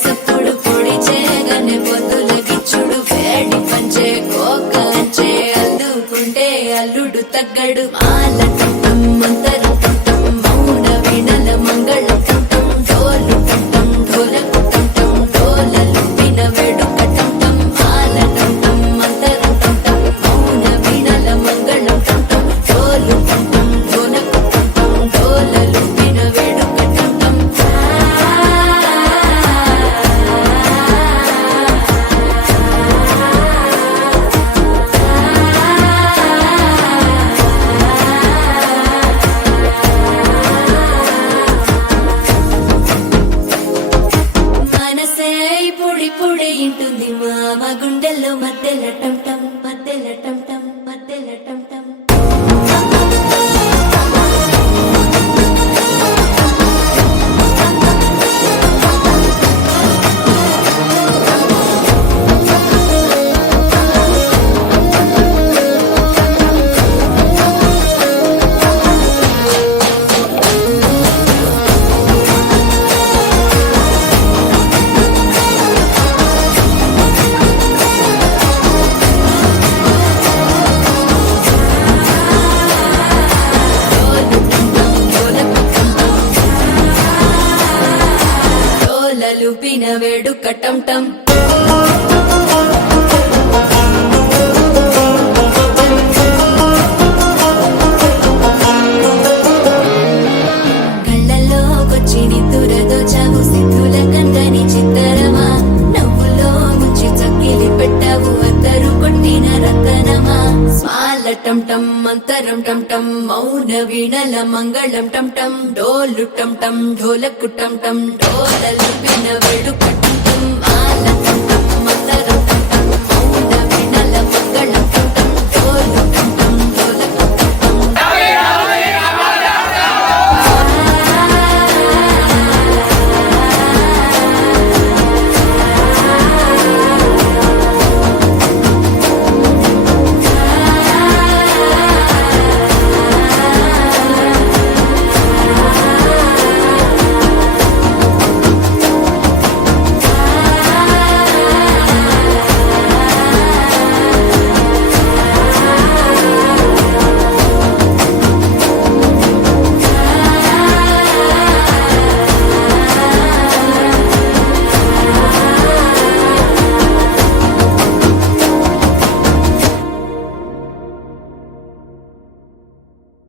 సప్పుడు పొడి చేయగానే పొద్దుల గిచ్చుడు వేడి పంచే కోక అంచే అల్లుకుంటే అల్లుడు తగ్గడు మాల టంటం మంతరం టంటం మౌన వీణల మంగళం టంటం డోలు టంటం ఢోలకు టంటం డోలలు విన వేడుక టంటం మాల టంటం మంతరం టంటం మౌన వీణల మంగళం టంటం డోలు టంటం ఢోలకు టంటం డోలలు విన వేడుక టంటం మనసే పొడి పొడి ఇంటుంది మామ గుండెల్లో మధ్యల టంటం మధ్యల టంటం మధ్యల టంటం డోలలు పిన వేడుక టంటం కళ్ళలోకొచ్చి నిద్దురదోచావు సిద్ధుల కందని చిత్తరమా నవ్వులో ముంచి చక్కిలి పెట్టావు అద్దరు కొట్టిన రతనమా స్మాల టంటం మంతరం టంటం మౌన వీణల మంగళం టంటం డోలు టంటం ఢోలకు టంటం డోలలు విన